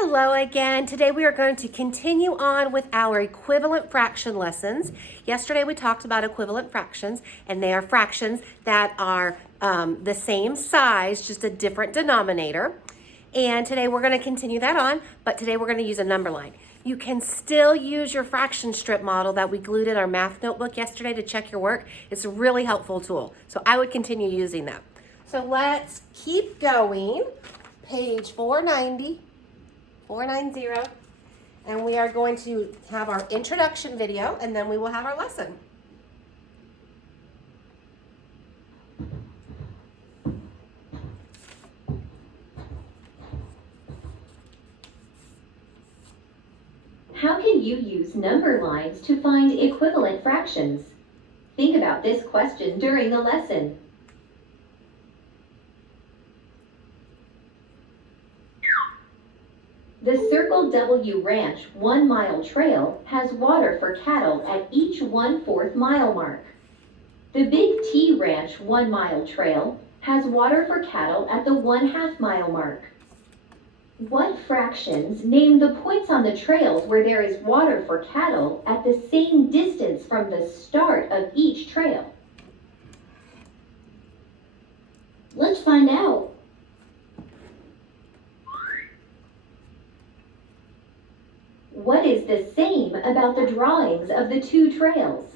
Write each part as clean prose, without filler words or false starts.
Hello again. Today we are going to continue on with our equivalent fraction lessons. Yesterday we talked about equivalent fractions, and they are fractions that are the same size, just a different denominator. And today we're going to continue that on, but today we're going to use a number line. You can still use your fraction strip model that we glued in our math notebook yesterday to check your work. It's a really helpful tool, so I would continue using that. So let's keep going. Page 490. 490, and we are going to have our introduction video, and then we will have our lesson. How can you use number lines to find equivalent fractions? Think about this question during the lesson. The Circle W Ranch 1 mile trail has water for cattle at each 1/4 mile mark. The Big T Ranch 1 mile trail has water for cattle at the 1/2 mile mark. What fractions name the points on the trails where there is water for cattle at the same distance from the start of each trail? Let's find out. What is the same about the drawings of the two trails?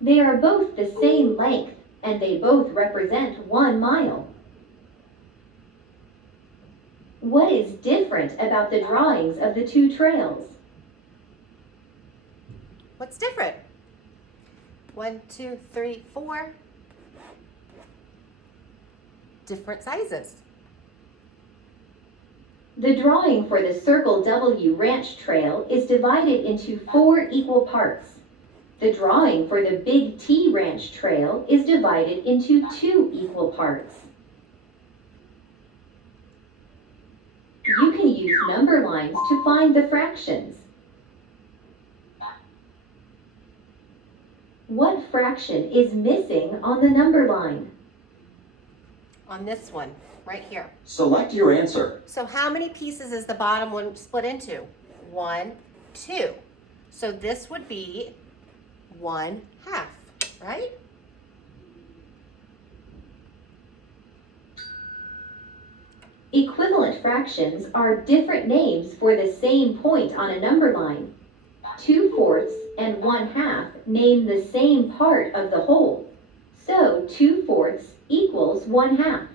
They are both the same length, and they both represent 1 mile. What is different about the drawings of the two trails? What's different? 1, 2, 3, 4. Different sizes. The drawing for the Circle W Ranch Trail is divided into 4 equal parts. The drawing for the Big T Ranch Trail is divided into 2 equal parts. You can use number lines to find the fractions. What fraction is missing on the number line? On this one, right here. Select your answer. So how many pieces is the bottom one split into? 1, 2. So this would be 1/2, right? Equivalent fractions are different names for the same point on a number line. 2/4 and 1/2 name the same part of the whole. So 2/4 equals 1/2.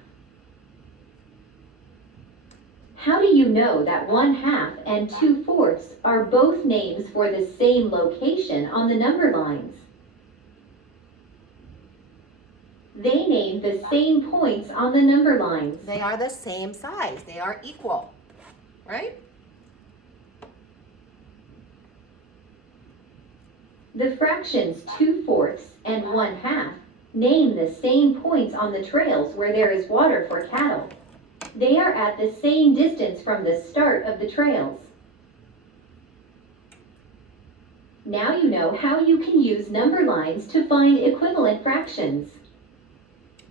How do you know that 1/2 and 2/4 are both names for the same location on the number lines? They name the same points on the number lines. They are the same size. They are equal, right? The fractions 2/4 and 1/2 name the same points on the trails where there is water for cattle. They are at the same distance from the start of the trails. Now you know how you can use number lines to find equivalent fractions.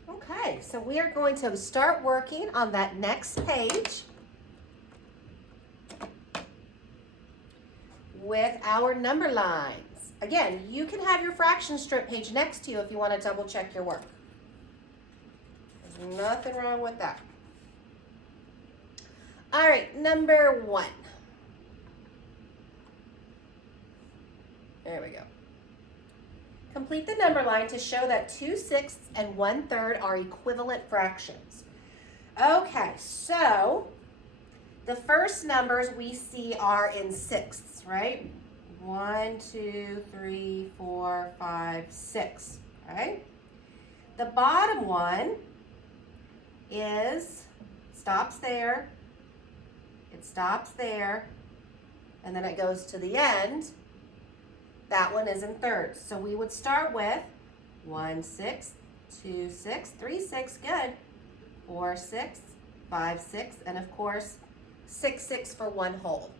Okay, so we are going to start working on that next page with our number lines. Again, you can have your fraction strip page next to you if you want to double check your work. There's nothing wrong with that. All right, number 1. There we go. Complete the number line to show that 2/6 and 1/3 are equivalent fractions. Okay, so the first numbers we see are in sixths, right? 1, 2, 3, 4, 5, 6, right? The bottom one stops there, it stops there, and then it goes to the end. That one is in thirds. So we would start with 1/6, 2/6, 3/6, good. 4/6, 5/6, and of course 6/6 for 1 whole.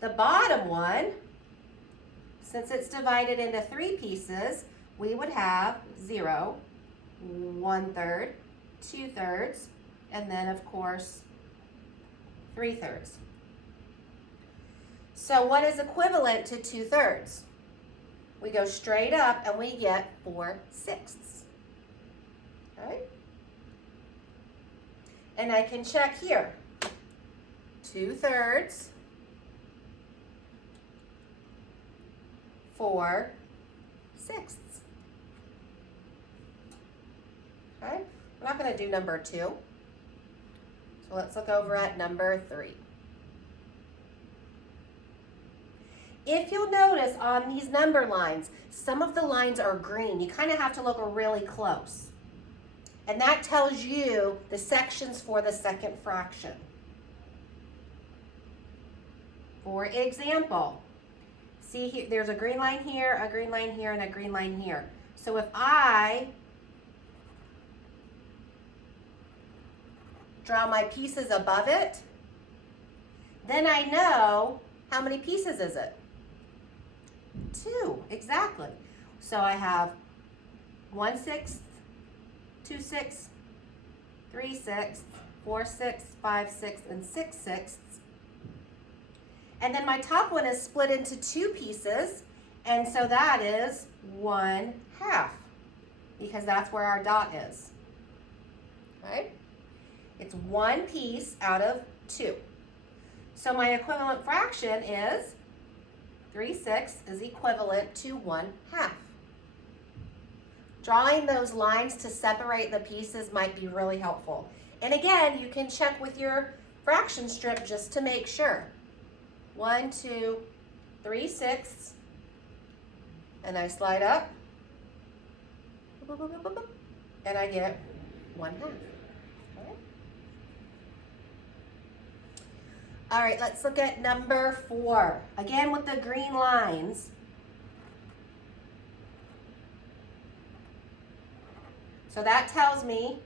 The bottom one, since it's divided into 3 pieces, we would have 0, 1/3, 2/3, and then of course 3/3. So what is equivalent to 2/3? We go straight up and we get 4/6. Okay? And I can check here. 2/3, 4/6. Okay? We're not going to do number 2. So let's look over at number 3. If you'll notice on these number lines, some of the lines are green. You kind of have to look really close. And that tells you the sections for the second fraction. For example, see here, there's a green line here, a green line here, and a green line here. So if I draw my pieces above it, then I know how many pieces is it? 2, exactly. So I have 1/6, 2/6, 3/6, 4/6, 5/6, and 6/6. And then my top one is split into 2 pieces, and so that is 1/2, because that's where our dot is. Right? It's 1 piece out of 2. So my equivalent fraction is 3/6 is equivalent to 1/2. Drawing those lines to separate the pieces might be really helpful. And again, you can check with your fraction strip just to make sure. 1, 2, 3/6, and I slide up, and I get 1/2. All right, let's look at number 4. Again with the green lines. So that tells me,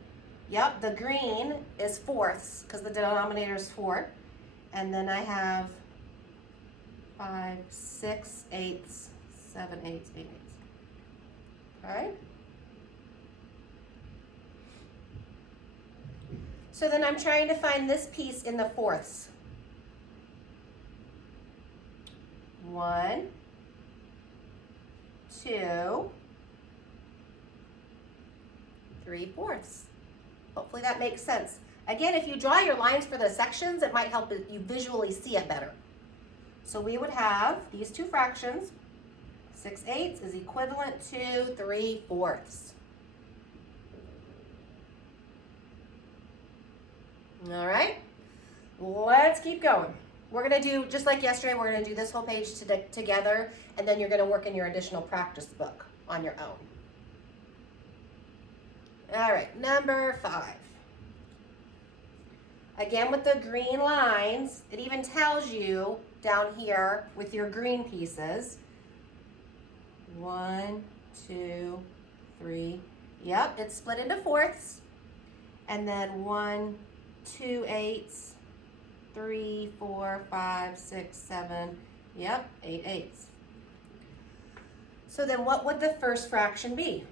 yep, the green is 4ths because the denominator is 4. And then I have 5, 6, 8s, 7, 8s, 8, 8s. All right? So then I'm trying to find this piece in the 4ths. 1, 2, 3/4. Hopefully that makes sense. Again, if you draw your lines for the sections, it might help you visually see it better. So we would have these 2 fractions. 6/8 is equivalent to 3/4. All right, let's keep going. We're going to do, just like yesterday, we're going to do this whole page together, and then you're going to work in your additional practice book on your own. All right, number 5. Again with the green lines, it even tells you down here with your green pieces. 1, 2, 3. Yep, it's split into 4ths. And then 1, 2 8s. 3, 4, 5, 6, 7, yep, 8 8s. So then what would the first fraction be?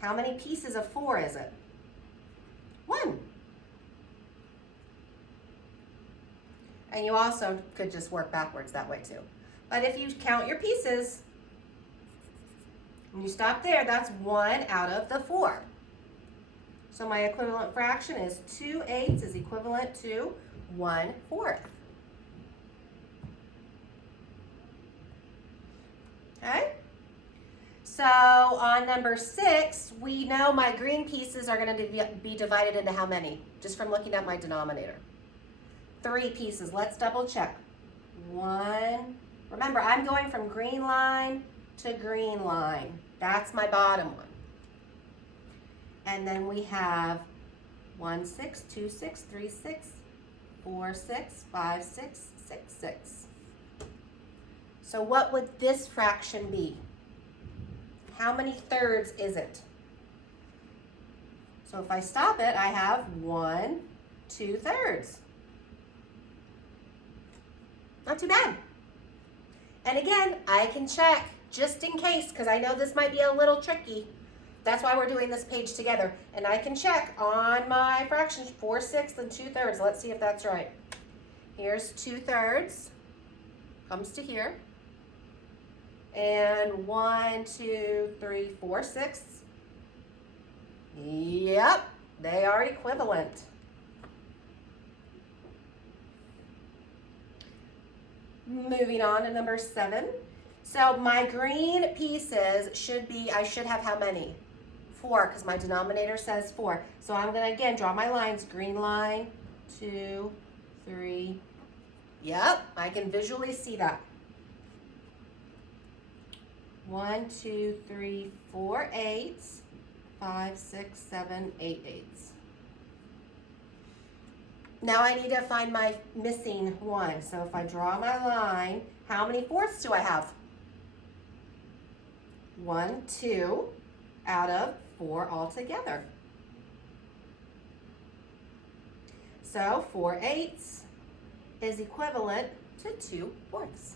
How many pieces of 4 is it? 1. And you also could just work backwards that way too. But if you count your pieces, and you stop there, that's 1 out of the 4. So my equivalent fraction is 2 8s is equivalent to 1/4. Okay? So on number 6, we know my green pieces are going to be divided into how many? Just from looking at my denominator. 3 pieces. Let's double check. 1. Remember, I'm going from green line to green line. That's my bottom one. And then we have 1 6, 2 6, 3 6, 4 6, 5 6, 6 6. So what would this fraction be? How many thirds is it? So if I stop it, I have 1 2/3. Not too bad. And again, I can check just in case, because I know this might be a little tricky. That's why we're doing this page together. And I can check on my fractions 4/6 and 2/3. Let's see if that's right. Here's 2/3, comes to here. And 1, 2, 3, 4/6. Yep, they are equivalent. Moving on to number 7. So my green pieces should be, I should have how many? 4, because my denominator says 4. So I'm going to, again, draw my lines. Green line, 2, 3. Yep, I can visually see that. 1, 2, 3, 4 eighths. 5, 6, 7, 8 eighths. Now I need to find my missing one. So if I draw my line, how many fourths do I have? 1, 2 out of 4 altogether. So 4 eighths is equivalent to 2 fourths.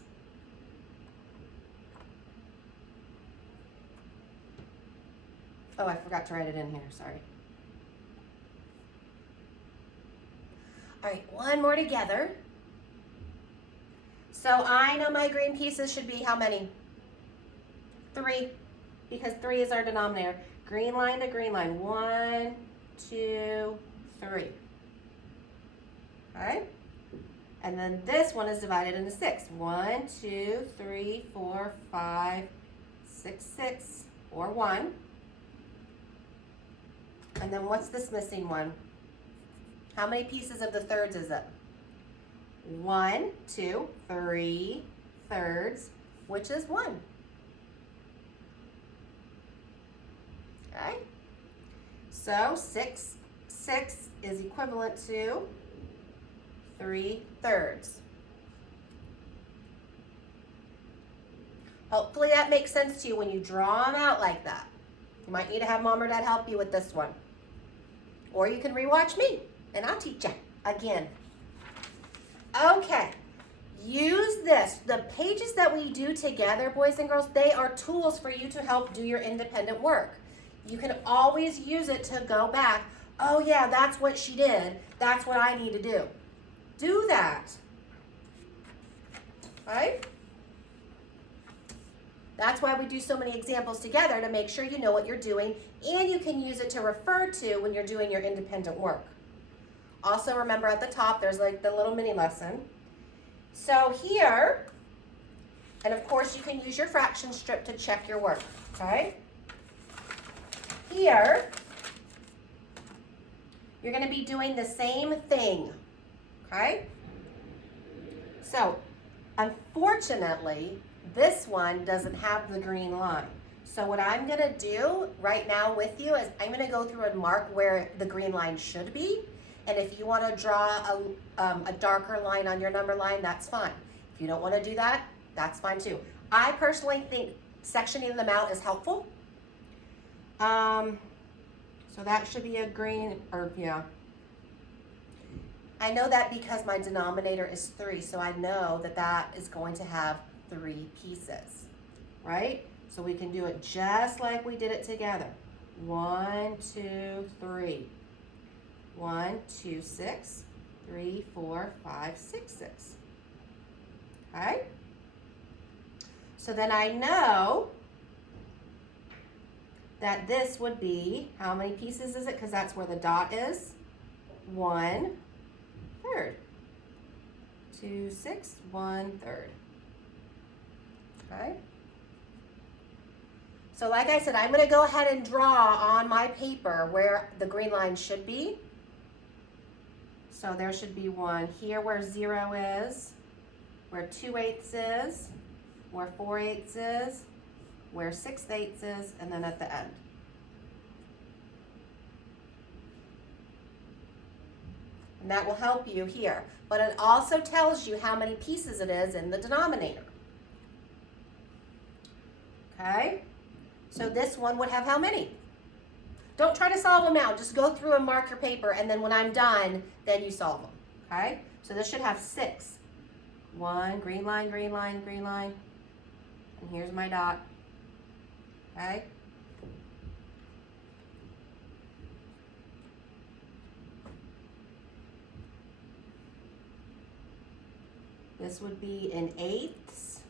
Oh, I forgot to write it in here, sorry. All right, one more together. So I know my green pieces should be how many? 3, because 3 is our denominator. Green line to green line. 1, 2, 3. All right? And then this one is divided into 6. 1, 2, 3, 4, 5, 6, 6, or 1. And then what's this missing one? How many pieces of the thirds is it? 1, 2, 3 thirds, which is 1. Okay? So 6 is equivalent to 3 thirds. Hopefully that makes sense to you when you draw them out like that. You might need to have mom or dad help you with this one. Or you can rewatch me and I'll teach you again. Okay, use this. The pages that we do together, boys and girls, they are tools for you to help do your independent work. You can always use it to go back. Oh yeah, that's what she did. That's what I need to do. Do that. Right? That's why we do so many examples together, to make sure you know what you're doing, and you can use it to refer to when you're doing your independent work. Also remember at the top, there's like the little mini lesson. So here, and of course you can use your fraction strip to check your work, okay? Here, you're gonna be doing the same thing, okay? So, unfortunately, this one doesn't have the green line. So what I'm gonna do right now with you is I'm gonna go through and mark where the green line should be. And if you wanna draw a darker line on your number line, that's fine. If you don't wanna do that, that's fine too. I personally think sectioning them out is helpful. So that should be a green, or yeah. I know that because my denominator is 3, so I know that that is going to have 3 pieces, right? So we can do it just like we did it together. 1, 2, 3. 1, 2, 6, 3, 4, 5, 6, 6. Okay? So then I know that this would be, how many pieces is it? Because that's where the dot is. 1 third. 2, 6, 1 third. Okay? So like I said, I'm going to go ahead and draw on my paper where the green line should be. So there should be 1 here where 0 is, where 2 eighths is, where 4 eighths is, where 6 eighths is, and then at the end. And that will help you here. But it also tells you how many pieces it is in the denominator. Okay? So this one would have how many? Don't try to solve them out. Just go through and mark your paper, and then when I'm done, then you solve them. Okay? So this should have 6. 1, green line, green line, green line. And here's my dot. Okay? This would be in eighths.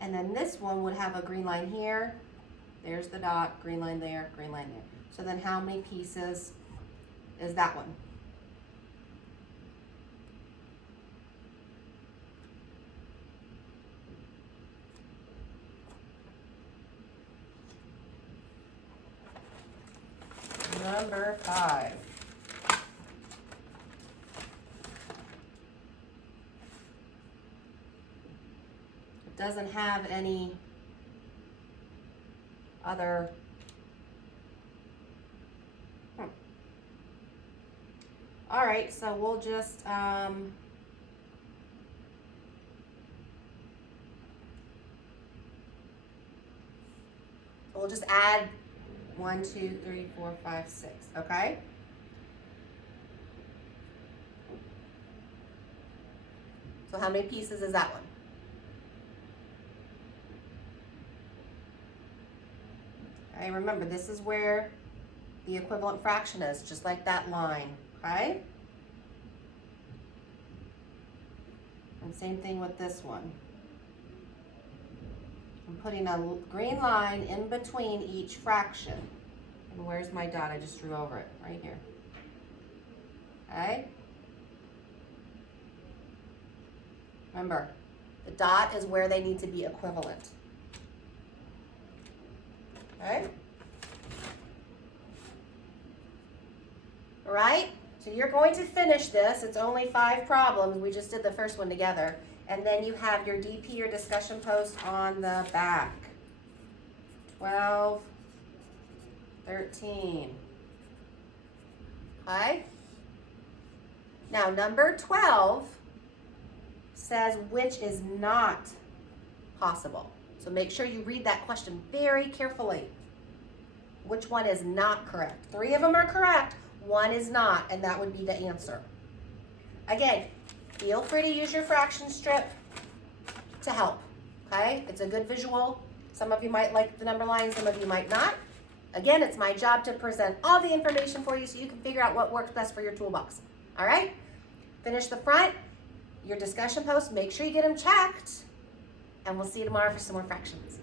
And then this one would have a green line here. There's the dot, green line there, green line there. So then how many pieces is that one? Number 5. It doesn't have any other. All right, so we'll just add 1, 2, 3, 4, 5, 6, okay? So how many pieces is that one? Okay, remember, this is where the equivalent fraction is, just like that line, okay? And same thing with this one. I'm putting a green line in between each fraction. And where's my dot? I just drew over it, right here. Okay? Remember, the dot is where they need to be equivalent. Okay? All right? So you're going to finish this. It's only 5 problems. We just did the first one together. And then you have your DP or discussion post on the back. 12, 13. Okay? Now, number 12 says which is not possible. So make sure you read that question very carefully. Which one is not correct? 3 of them are correct, 1 is not, and that would be the answer. Again, feel free to use your fraction strip to help, okay? It's a good visual. Some of you might like the number line, some of you might not. Again, it's my job to present all the information for you so you can figure out what works best for your toolbox, all right? Finish the front, your discussion posts, make sure you get them checked, and we'll see you tomorrow for some more fractions.